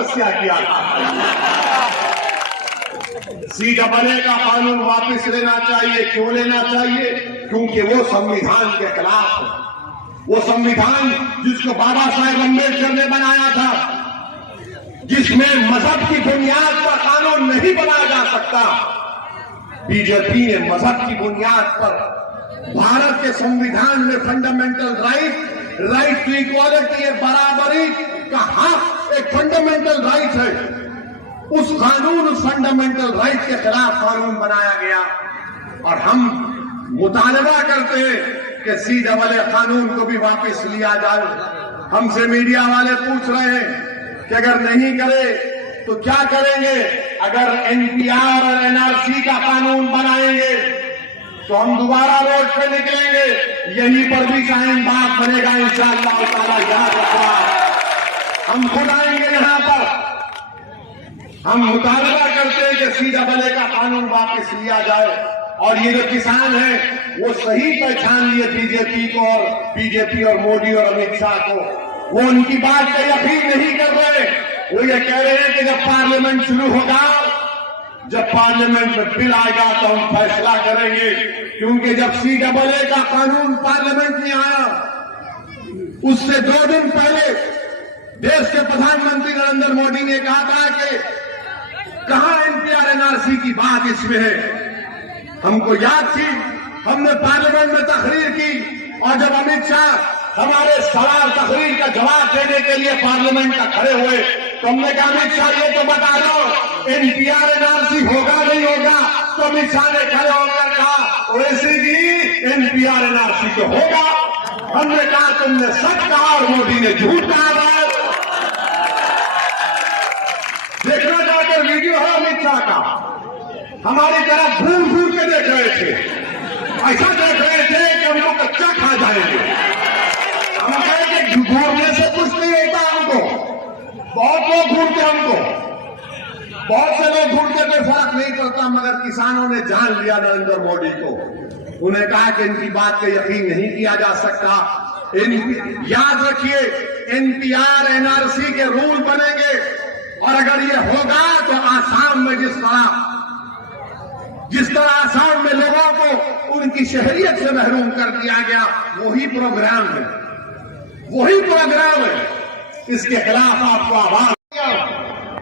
तपस्या किया था। CAA का कानून वापस लेना चाहिए। क्यों लेना चाहिए? क्योंकि वो संविधान के खिलाफ है। वो संविधान जिसको बाबा साहेब अम्बेडकर ने बनाया था, जिसमें मजहब की बुनियाद पर कानून नहीं बनाया जा सकता, बीजेपी ने मजहब की बुनियाद पर भारत के संविधान में फंडामेंटल राइट टू इक्वालिटी, बराबरी का हक एक फंडामेंटल राइट है। उस कानून, उस फंडामेंटल राइट के खिलाफ कानून बनाया गया और हम मुतालबा करते हैं कि CAA कानून को भी वापस लिया जाए। हमसे मीडिया वाले पूछ रहे हैं कि अगर नहीं करे तो क्या करेंगे? अगर NPR और NRC का कानून बनाएंगे तो हम दोबारा रोड पे निकलेंगे। यहीं पर भी शाहीन बाग बनेगा इंशाअल्लाह ताला, याद रखना। हम खुद आएंगे यहां पर। हम मुतालबा करते हैं कि CAA का कानून वापस लिया जाए। और ये जो किसान हैं वो सही पहचान लिए बीजेपी और मोदी और अमित शाह को। वो उनकी बात पे यकीन नहीं कर रहे। वो ये कह रहे हैं कि जब पार्लियामेंट शुरू होगा, जब पार्लियामेंट में बिल आएगा तो हम फैसला करेंगे। क्योंकि जब CAA का कानून पार्लियामेंट में आया, उससे 2 दिन पहले देश के प्रधानमंत्री नरेंद्र मोदी ने कहा था कि कहां NPR NRC की बात इसमें है। हमको याद थी, हमने पार्लियामेंट में तकरीर की और जब अमित शाह हमारे सवाल तकरीर का जवाब देने के लिए पार्लियामेंट का खड़े हुए तो हमने कहा अमित शाह ये तो बता दो NPR NRC होगा नहीं होगा? तो अमित शाह ने खड़े होकर कहा ओवैसी जी NPR NRC तो होगा। हमने कहा तुमने सच कहा और मोदी ने झूठ कहा। देखना जाकर वीडियो है अमित शाह का, हमारी तरफ घूर घूर के देख रहे थे। ऐसा देख रहे थे कि हमको कच्चा खा जाएंगे। हम कहे कि घूरने से कुछ नहीं होता हमको। बहुत लोग घूरते हमको, बहुत से लोग घूरते कोई फर्क नहीं पड़ता, मगर किसानों ने जान लिया नरेंद्र मोदी को। उन्हें कहा कि इनकी बात पे यकीन नहीं किया जा सकता। याद रखिए NPR NRC के रूल बनेंगे और अगर ये होगा तो आसाम में जिस तरह आसाम में लोगों को उनकी शहरियत से महरूम कर दिया गया, वही प्रोग्राम है, वही प्रोग्राम है। इसके खिलाफ आपको आवाज दिया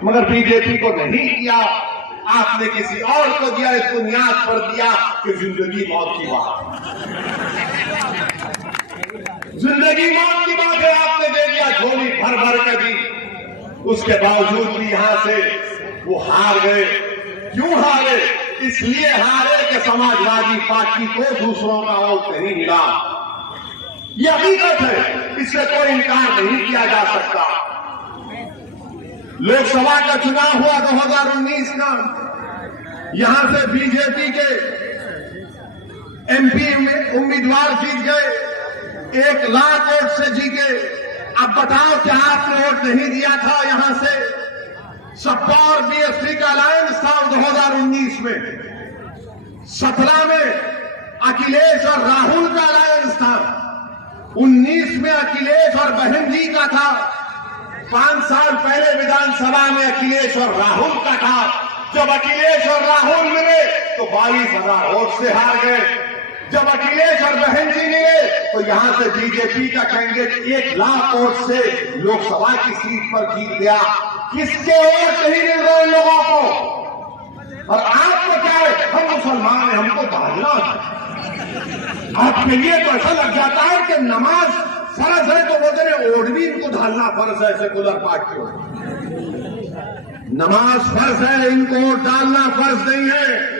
मगर बीजेपी को नहीं दिया। आपने किसी और को दिया, इस बुनियाद पर दिया कि जिंदगी मौत की बात, जिंदगी मौत की बात है। आपने दे दिया, झोली भर भर के दी। उसके बावजूद भी यहां से वो हार गए। क्यों हारे? इसलिए हारे कि समाजवादी पार्टी को दूसरों का वोट नहीं मिला। यह हकीकत है, इससे कोई इनकार नहीं किया जा सकता। लोकसभा का चुनाव हुआ 2019 का, यहां से बीजेपी के MP उम्मीदवार जीत गए, 1 लाख वोट से जीते। अब बताओ क्या आपने वोट नहीं दिया था? यहां से सपा और BSP का अलायंस था 2019 में। 17 में अखिलेश और राहुल का अलायंस था। 19 में अखिलेश और बहन जी का था। 5 साल पहले विधानसभा में अखिलेश और राहुल का था। जब अखिलेश और राहुल मिले तो 22,000 वोट से हार गए। जब अखिलेश और बहन जी मिले तो यहां से बीजेपी का कैंडिडेट 1 लाख वोट से लोकसभा की सीट पर जीत गया। किसके वोट नहीं मिल रहे लोगों को? और आपको क्या है, हम मुसलमान हैं, हमको दाखिला है। आपके लिए तो ऐसा लग जाता है कि नमाज फर्ज है तो वो तेरे ओढ़नी इनको ढालना फर्ज है। सेकुलर पार्टियों, नमाज फर्ज है, इनको वोट डालना फर्ज नहीं है।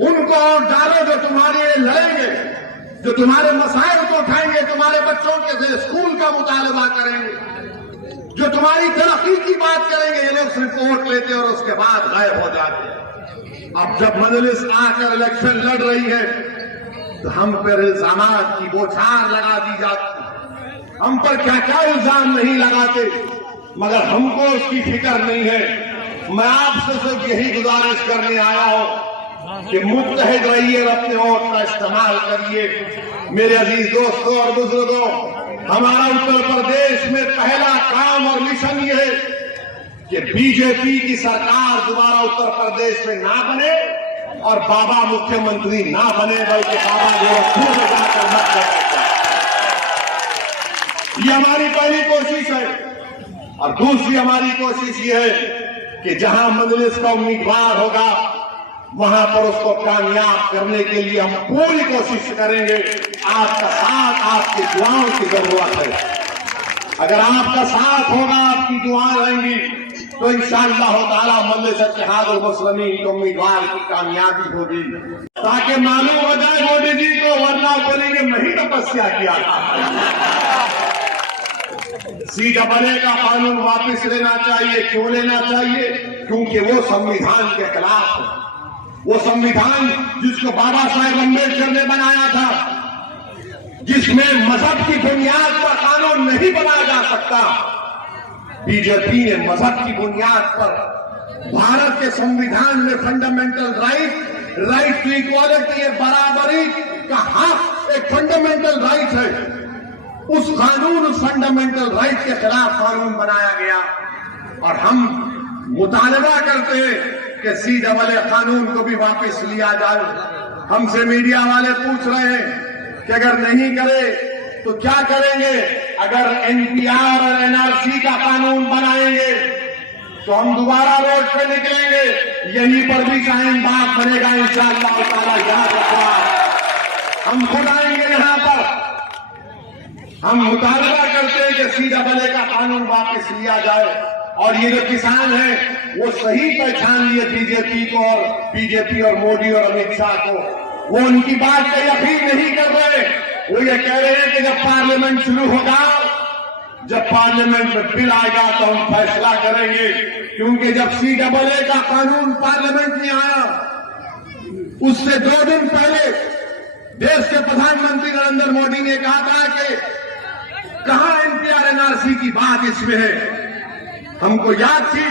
उनको वोट डालो जो तुम्हारे लिए लड़ेंगे, जो तुम्हारे मसाइल को उठाएंगे, तुम्हारे बच्चों के स्कूल का मुतालबा करेंगे, जो तुम्हारी तरक्की की बात करेंगे। ये लोग सिर्फ वोट लेते और उसके बाद गायब हो जाते हैं। अब जब मजलिस आकर इलेक्शन लड़ रही है तो हम पर इल्जामात की बौछार लगा दी जाती। हम पर क्या क्या इल्जाम नहीं लगाते, मगर हमको उसकी फिक्र नहीं है। मैं आपसे सिर्फ यही गुजारिश करने आया हूं कि मुत्तहिद रहिए और अपने वोट का इस्तेमाल करिए। मेरे अजीज दोस्तों और बुजुर्गों, हमारा उत्तर प्रदेश में पहला काम और मिशन ये है कि बीजेपी की सरकार दोबारा उत्तर प्रदेश में ना बने और बाबा मुख्यमंत्री ना बने, बल्कि बाबा गोरखपुर में जाकर मत करें। ये हमारी पहली कोशिश है। और दूसरी हमारी कोशिश ये है कि जहां मजलिस का उम्मीदवार होगा वहां पर उसको कामयाब करने के लिए हम पूरी कोशिश करेंगे। आपका साथ, आपकी दुआओं की जरूरत है। अगर आपका साथ होगा, आपकी दुआएं रहेंगी, तो इंशाअल्लाह ताला मजलिस इत्तेहादुल मुस्लिमीन के उम्मीदवार की कामयाबी होगी। ताकि मालूम हो जाए मोदी जी को, वरना बोलेंगे मैं ही तपस्या किया था। CAA का कानून वापस लेना चाहिए। क्यों लेना चाहिए? क्योंकि वो संविधान के खिलाफ है। वो संविधान जिसको बाबा साहेब अम्बेडकर ने बनाया था, जिसमें मजहब की बुनियाद पर कानून नहीं बनाया जा सकता, बीजेपी ने मजहब की बुनियाद पर भारत के संविधान में फंडामेंटल राइट टू इक्वालिटी, बराबरी का हक एक फंडामेंटल राइट है। उस कानून, उस फंडामेंटल राइट के खिलाफ कानून बनाया गया। और हम मुतालबा करते हैं कि CAA कानून को भी वापस लिया जाए। हमसे मीडिया वाले पूछ रहे हैं कि अगर नहीं करे तो क्या करेंगे? अगर NPR और NRC का कानून बनाएंगे तो हम दोबारा रोड पे निकलेंगे। यहीं पर भी शाहीन बाग बनेगा इंशाअल्लाह ताला। याद रखना, हम खुद आएंगे यहां पर। हम मुतालबा करते हैं कि CAA का कानून वापस लिया जाए। और ये जो किसान हैं वो सही पहचान लिए बीजेपी और मोदी और अमित शाह को। वो उनकी बात पे यकीन नहीं कर रहे। वो ये कह रहे हैं कि जब पार्लियामेंट शुरू होगा, जब पार्लियामेंट में बिल आएगा तो हम फैसला करेंगे। क्योंकि जब CAA का कानून पार्लियामेंट में आया, उससे 2 दिन पहले देश के प्रधानमंत्री नरेंद्र मोदी ने कहा था कि कहां NPR NRC की बात इसमें है। हमको याद थी,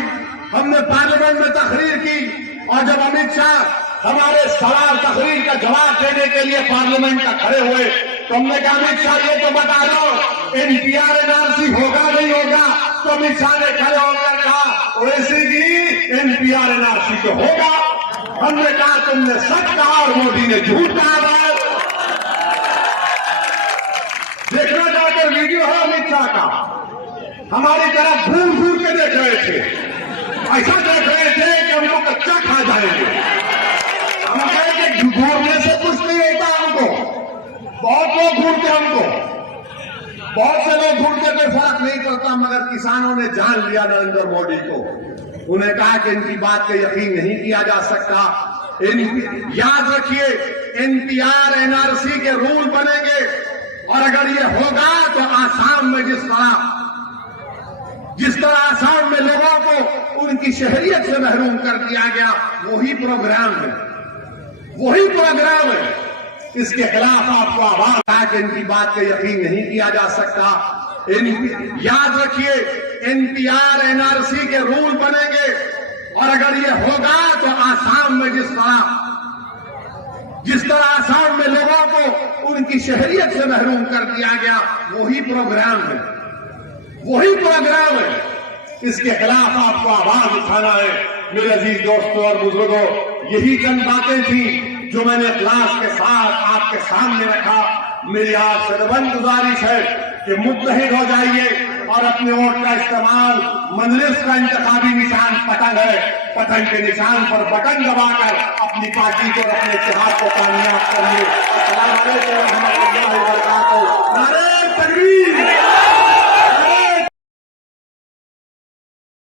हमने पार्लियामेंट में तकरीर की, और जब अमित शाह हमारे सवाल तकरीर का जवाब देने के लिए पार्लियामेंट का खड़े हुए तो हमने कहा अमित शाह ये तो बता दो NPR NRC होगा नहीं होगा? तो अमित शाह ने खड़े होकर कहा ओवैसी जी NPR NRC तो होगा। हमने कहा तुमने सच कहा और मोदी ने झूठ कहा। देखना जाकर वीडियो है अमित शाह का, हमारी तरफ घूर घूर के देख रहे थे। ऐसा देख रहे थे कि हमको कच्चा खा जाएंगे। हम कहे कि घूरने से कुछ नहीं होता हमको। बहुत लोग घूरते हमको, बहुत से लोग घूरते कोई फर्क नहीं पड़ता। मगर किसानों ने जान लिया नरेंद्र मोदी को। उन्हें कहा कि इनकी बात पे यकीन नहीं किया जा सकता। याद रखिए NPR NRC के रूल बनेंगे, और अगर ये होगा तो आसाम में जिस तरह आसाम में लोगों को उनकी शहरियत से महरूम कर दिया गया, वही प्रोग्राम है। इसके खिलाफ आपको आवाज आ कि इनकी बात पे यकीन नहीं किया जा सकता। याद रखिए NPR NRC के रूल बनेंगे, और अगर ये होगा तो आसाम में जिस तरह आसाम में लोगों को उनकी शहरियत से महरूम कर दिया गया, वही प्रोग्राम है। इसके खिलाफ आपको आवाज उठाना है। मेरे अजीज दोस्तों और बुजुर्गों, यही चंद बातें थी जो मैंने क्लास के साथ आपके सामने रखा। मेरी आपसे निबंध गुजारिश है कि मुत्तहिद हो जाइए और अपने वोट का इस्तेमाल, मजलिस का इंतखाबी निशान पतंग है, पतंग के निशान पर बटन दबाकर अपनी पार्टी को, अपने इत्तेहाद को कामयाब करिए।